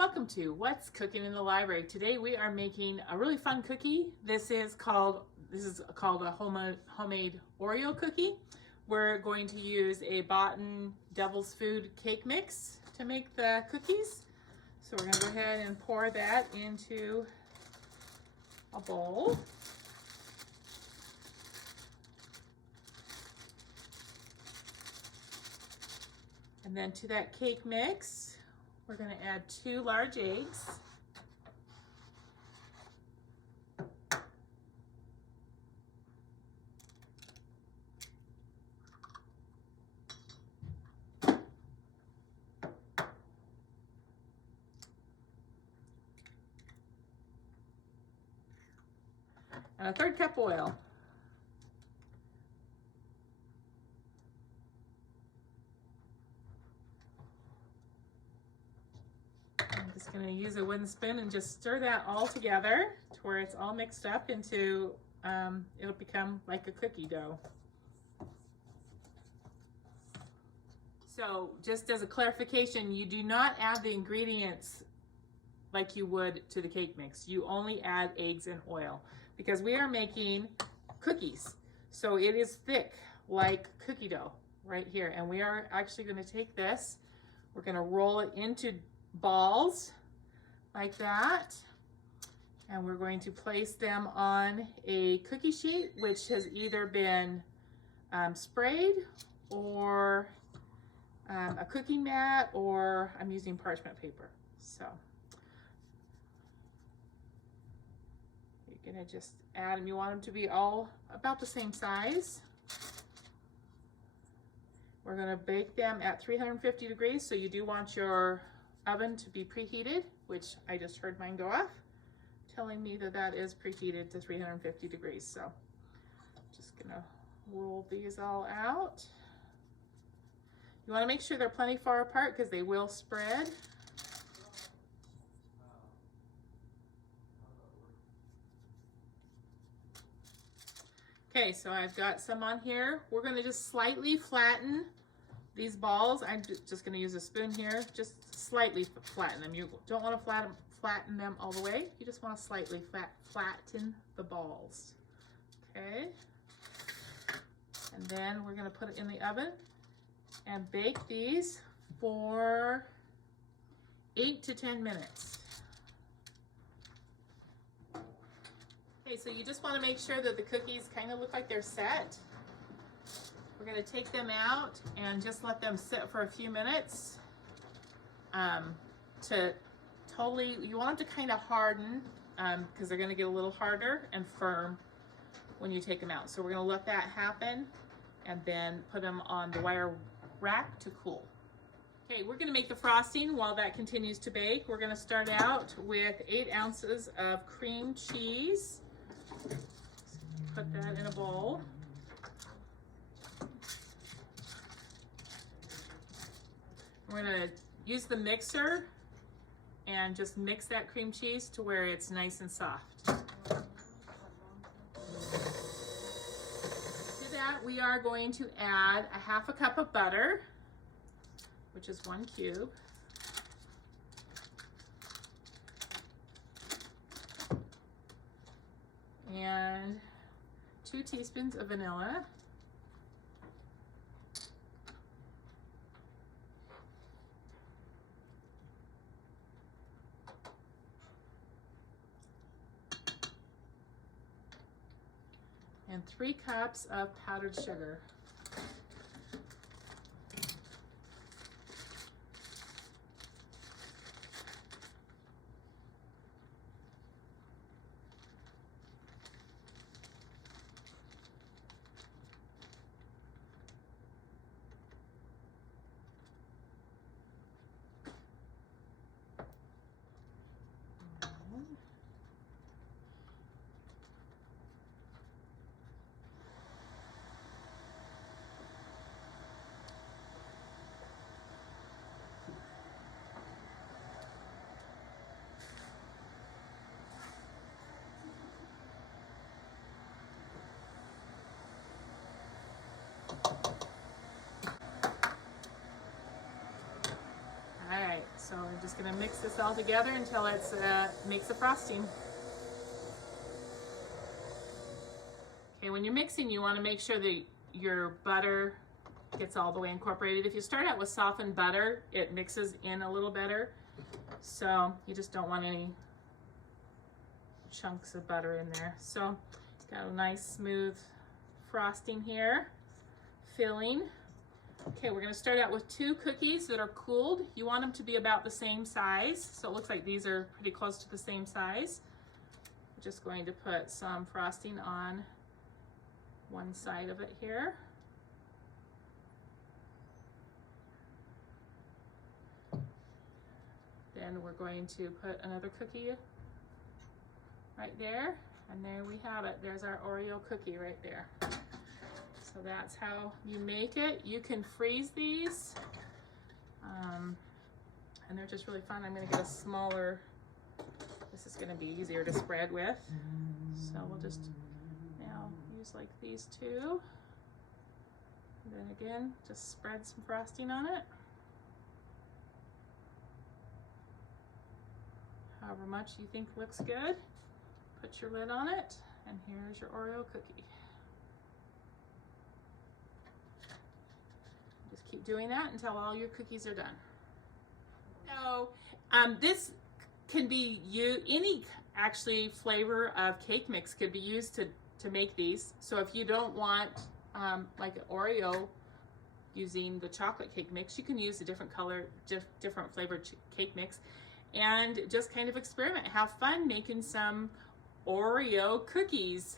Welcome to What's Cooking in the Library. Today we are making a really fun cookie. This is called a homemade Oreo cookie. We're going to use a Botan Devil's Food cake mix to make the cookies. So we're going to go ahead and pour that into a bowl. And then to that cake mix, we're going to add 2 large eggs. And a 1/3 cup oil. I'm just going to use a wooden spoon and just stir that all together to where it's all mixed up into, it'll become like a cookie dough. So just as a clarification, you do not add the ingredients like you would to the cake mix. You only add eggs and oil because we are making cookies. So it is thick like cookie dough right here. And we are actually going to take this, we're going to roll it into balls like that. And we're going to place them on a cookie sheet, which has either been sprayed or a cooking mat, or I'm using parchment paper. So you're gonna just add them. You want them to be all about the same size. We're gonna bake them at 350 degrees. So you do want your oven to be preheated, which I just heard mine go off, telling me that that is preheated to 350 degrees. So just gonna roll these all out. You want to make sure they're plenty far apart because they will spread. Okay, so I've got some on here. We're going to just slightly flatten these balls. I'm just going to use a spoon here, just slightly flatten them. You don't want to flatten them all the way. You just want to slightly flatten the balls. Okay. And then we're going to put it in the oven and bake these for 8 to 10 minutes. Okay, so you just want to make sure that the cookies kind of look like they're set. We're going to take them out and just let them sit for a few minutes to totally, you want them to kind of harden because they're going to get a little harder and firm when you take them out. So we're going to let that happen and then put them on the wire rack to cool. Okay, we're going to make the frosting while that continues to bake. We're going to start out with 8 ounces of cream cheese. Put that in a bowl. We're going to use the mixer and just mix that cream cheese to where it's nice and soft. We are going to add a 1/2 cup of butter, which is 1 cube. And 2 teaspoons of vanilla. And 3 cups of powdered sugar. gonna mix this all together until it's makes a frosting. Okay, when you're mixing, you want to make sure that your butter gets all the way incorporated. If you start out with softened butter, it mixes in a little better. So you just don't want any chunks of butter in there. So got a nice smooth frosting here, filling. Okay, we're gonna start out with 2 cookies that are cooled. You want them to be about the same size. So it looks like these are pretty close to the same size. We're just going to put some frosting on one side of it here. Then we're going to put another cookie right there, and there we have it. There's our Oreo cookie right there. So that's how you make it. You can freeze these, and they're just really fun. I'm going to get a smaller, this is going to be easier to spread with. So we'll just now use like these 2. And then again, just spread some frosting on it. However much you think looks good. Put your lid on it, and here's your Oreo cookie. Just keep doing that until all your cookies are done. So this can be any actually flavor of cake mix could be used to make these. So if you don't want like an Oreo using the chocolate cake mix, you can use a different color, different flavored cake mix, and just kind of experiment. Have fun making some Oreo cookies.